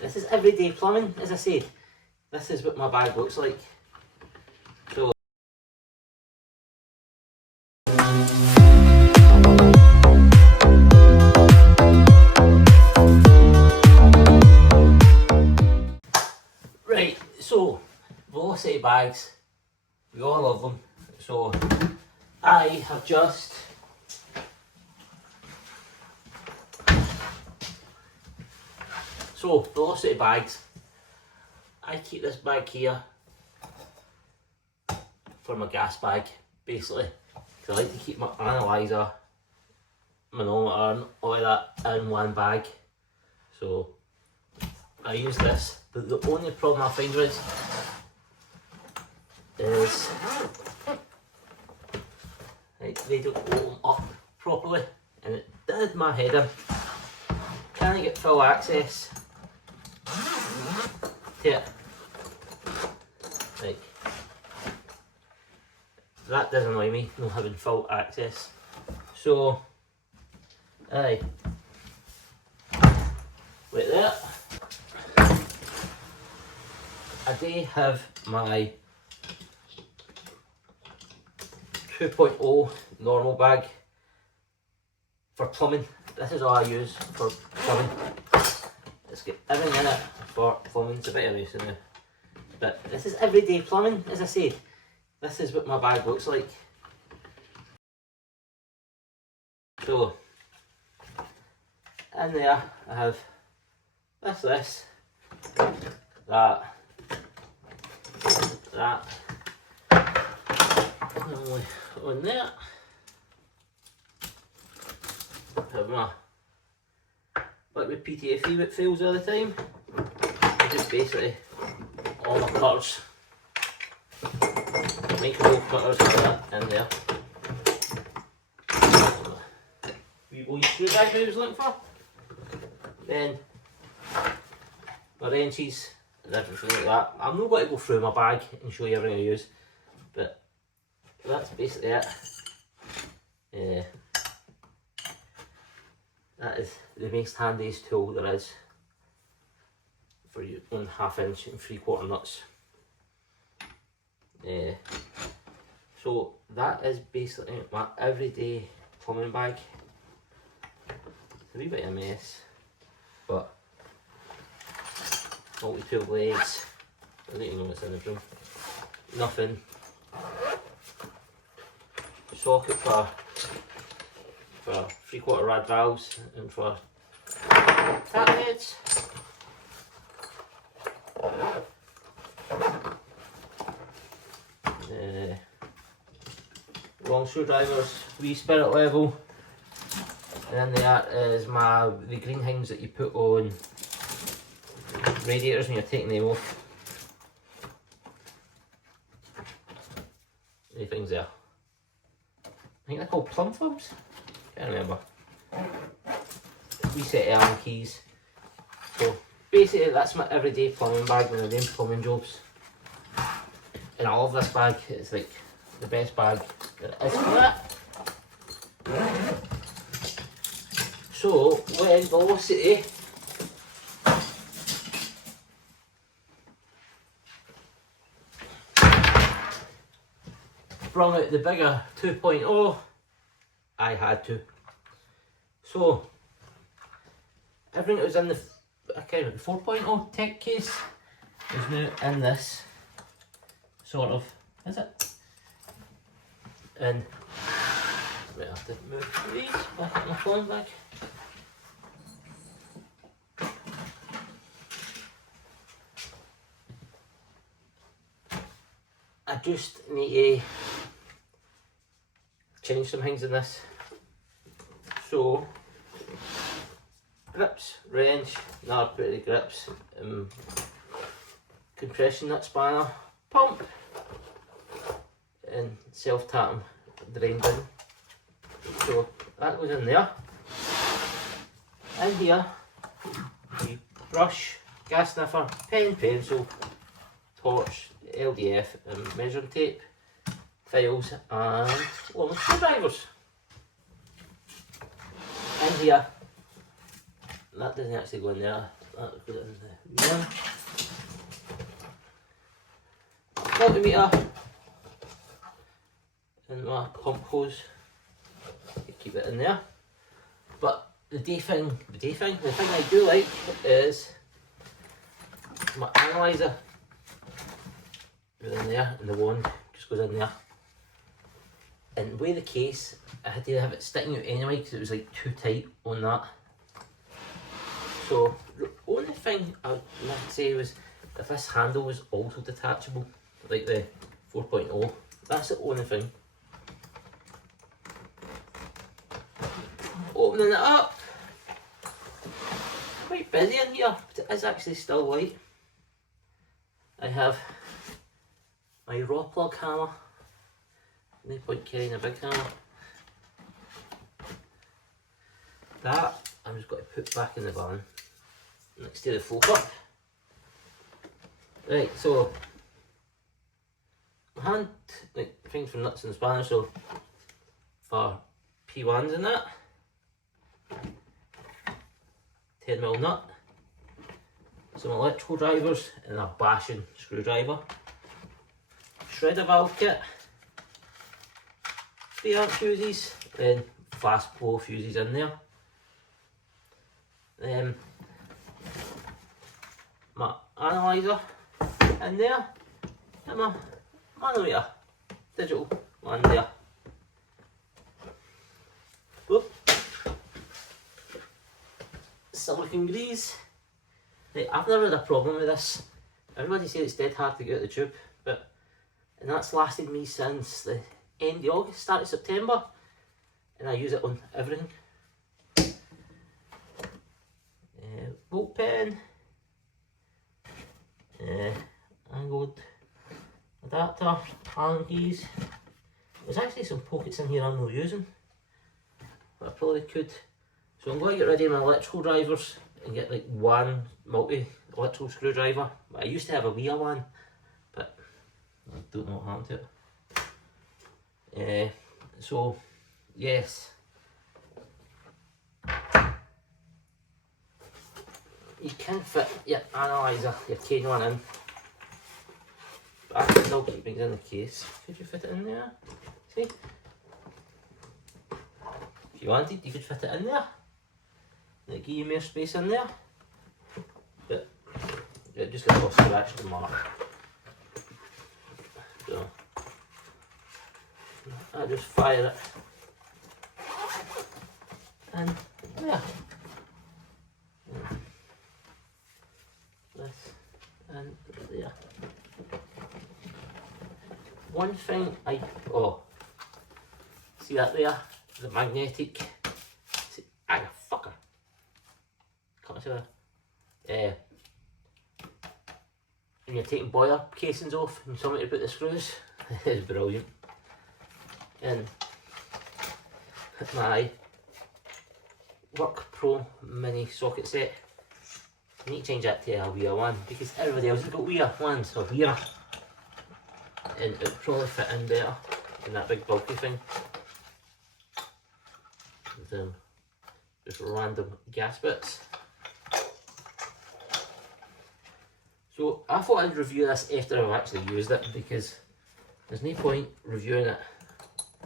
This is everyday plumbing, as I said. This is what my bag looks like. So right, so Velocity bags, we all love them. So I have just Velocity bags. I keep this bag here for my gas bag, basically. So I like to keep my analyzer, manometer, and all of that in one bag. So I use this. But the only problem I find is like, they don't open up properly, and it did my head in. Can't get full access to it. Like, that does annoy me, not having full access. So, aye, like that. I do have my 2.0 normal bag for plumbing. This is all I use for plumbing. It's got everything in it for plumbing. It's a bit of a mess in there, but this is everyday plumbing, as I said. This is what my bag looks like. So in there I have this, that, on there. Have my liquid PTFE that fails all the time. Just basically all my cutters, micro cutters, like that in there. Wee boy screwdriver I was looking for. Then my wrenches and everything like that. I'm not going to go through my bag and show you everything I use, but that's basically it. That is the most handiest tool there is for your own 1/2 inch and 3/4 nuts. So that is basically my everyday plumbing bag. It's a wee bit of a mess, but multi-tool blades. I don't even know what's in the room. Nothing. Socket for 3/4 rad valves and for tap heads. Long screwdrivers, wee spirit level, and then there is the green things that you put on radiators when you're taking them off. Any things there. I think they're called plumb films. Can't remember. Reset Allen keys. So basically that's my everyday plumbing bag when I'm doing plumbing jobs. And I love this bag. It's like the best bag there is for that. So when Velocity brought out the bigger 2.0, I had to. So everything that was in the 4.0 tech case is now in this sort of, is it? And I have to move these back at my phone bag. I just need to change some things in this. So grips, wrench, now I put the grips, compression nut spanner, pump, and self-tapping drain bin. So that goes in there. In here, the brush, gas sniffer, pen, pencil, torch, LDF, and measuring tape, files, and long screwdrivers. In here, that doesn't actually go in there, That'll put it in the one. Multimeter and my pump hose. You keep it in there. But the thing I do like is my analyzer goes in there, and the wand just goes in there. And with the case, I had to have it sticking out anyway because it was like too tight on that. So the only thing I would say was if this handle was also detachable, like the 4.0, that's the only thing. Opening it up, quite busy in here, but it is actually still light. I have my raw plug hammer, no point carrying a big hammer. That I'm just going to put back in the van next to the floater. Right, so my hand, like things for nuts and spanners, so for P1s in that, 10mm nut, some electrical drivers and a bashing screwdriver, shredder valve kit, 3 amp fuses and fast flow fuses in there. My analyzer in there, and my manometer, digital one there. Whoop. Silicone grease. Right, I've never had a problem with this. Everybody says it's dead hard to get out the tube, and that's lasted me since the end of August, start of September, and I use it on everything. Bolt pen, angled adapter, Allen keys. There's actually some pockets in here I'm not using, but I probably could. So I'm going to get rid of my electrical drivers and get like one multi-electrical screwdriver. I used to have a wee one, but I don't know what happened to it. So yes, you can fit your analyzer, your cane one in, but I can still keep things in the case. Could you fit it in there? See? If you wanted, you could fit it in there. Like, give you more space in there. But it just got a little scratch to mark. So I just fire it and there. This and there. One thing see that there? The magnetic. See, you fucker. Can't see that. When you're taking boiler casings off and somebody to put the screws, it's brilliant. And my Work Pro mini socket set, I need to change that to a Weir one because everybody else has got Weir ones or Weir, and it would probably fit in better than that big bulky thing. And, just random gas bits. So I thought I'd review this after I've actually used it because there's no point reviewing it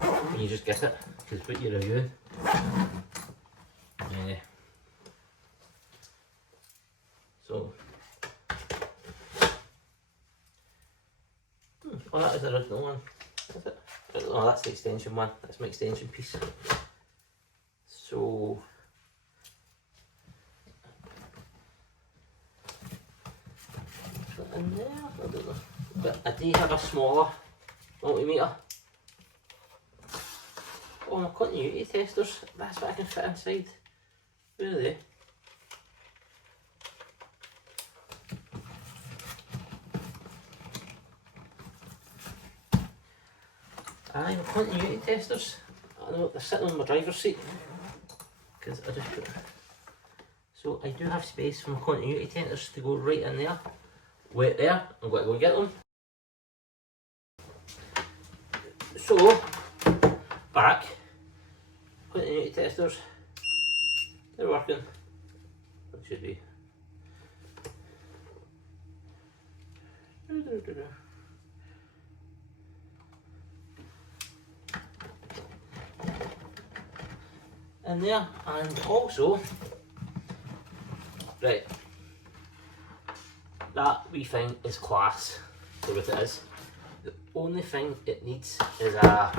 when you just get it, because what you're reviewing. So, oh, that is the original one. Is it? Oh, that's the extension one. That's my extension piece. So, in there, I don't know. But I do have a smaller multimeter. Oh, my continuity testers, that's what I can fit inside. Where are they? Aye, my continuity testers. I know they're sitting on my driver's seat. Because I just put. So I do have space for my continuity testers to go right in there. Wait there, I'm going to go and get them. So, back. Continuity testers. They're working. It should be. In there, and also, right, that wee thing is class for what it is. The only thing it needs is a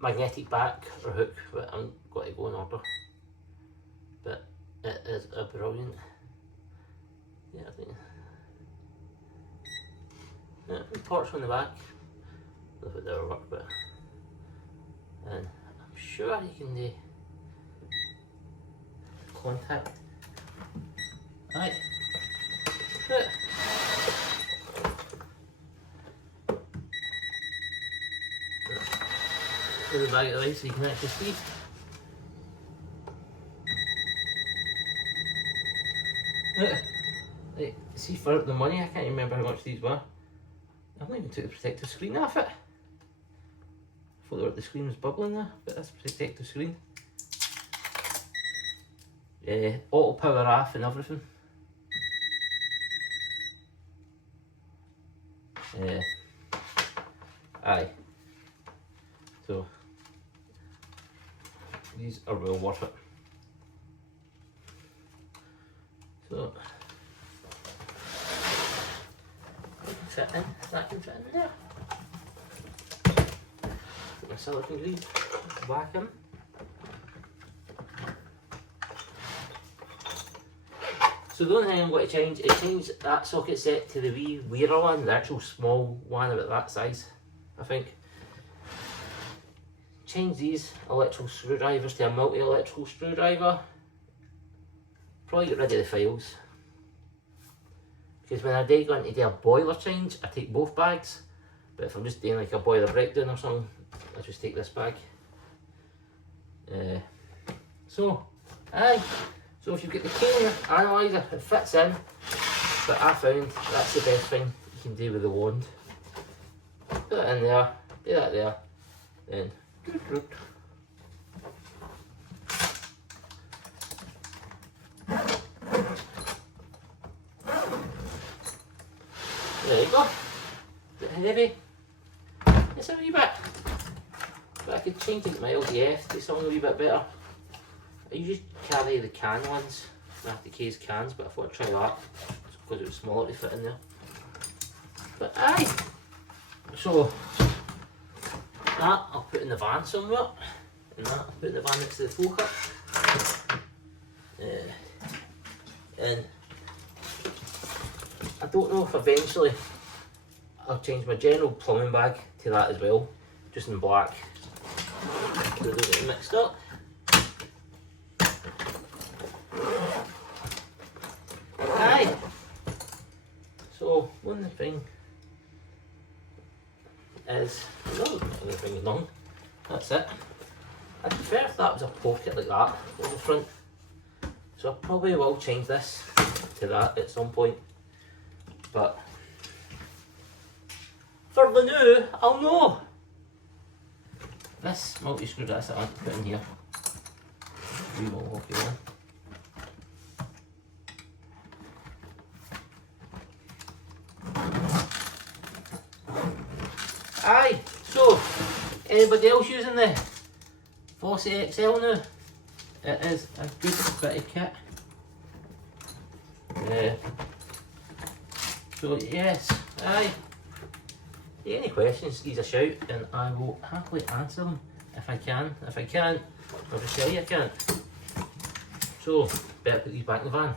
magnetic back or hook, but I'm going to go in order. But it is a brilliant, yeah, I think, yeah, ports on the back. I don't know if it ever work, but, and I'm sure you can do contact. Right. Put the bag of the way so you can actually see. Right, see, for the money, I can't remember how much these were. I've not even took the protective screen off it. I thought the screen was bubbling there, but that's a protective screen. Auto power off and everything. Aye. So these are well worth it. So that can fit in. That can fit in there. Put my silicone grease, whack him. So the only thing I'm going to change is change that socket set to the wee wearer one, the actual small one about that size, I think. Change these electrical screwdrivers to a multi-electrical screwdriver. Probably get rid of the files. Because when I do go into do a boiler change, I take both bags. But if I'm just doing like a boiler breakdown or something, I just take this bag. So if you get the Kane analyzer, it fits in, but I found that's the best thing you can do with the wand. Put it in there, do that there, then there you go. Is it heavy? It's a wee bit. But I could change it to my LDF to something a wee bit better. I usually carry the can ones, not the case cans, but I thought I'd try that because it was smaller to fit in there. But aye! So, that I'll put in the van somewhere, and that I'll put in the van next to the flow cup. And I don't know if eventually I'll change my general plumbing bag to that as well, just in black, so they don't get mixed up. Aye. So one thing is, no, everything is long. That's it. I'd prefer if that was a pocket like that on the front. So I probably will change this to that at some point. But for the new, I'll know. This multi-screw that I want to put in here. We will walk it in. Aye, so anybody else using the Fawcett XL now? It is a good bit of kit. So yes, aye. Any questions, give us a shout and I will happily answer them if I can. If I can't, I'll just tell you I can't. So, better put these back in the van.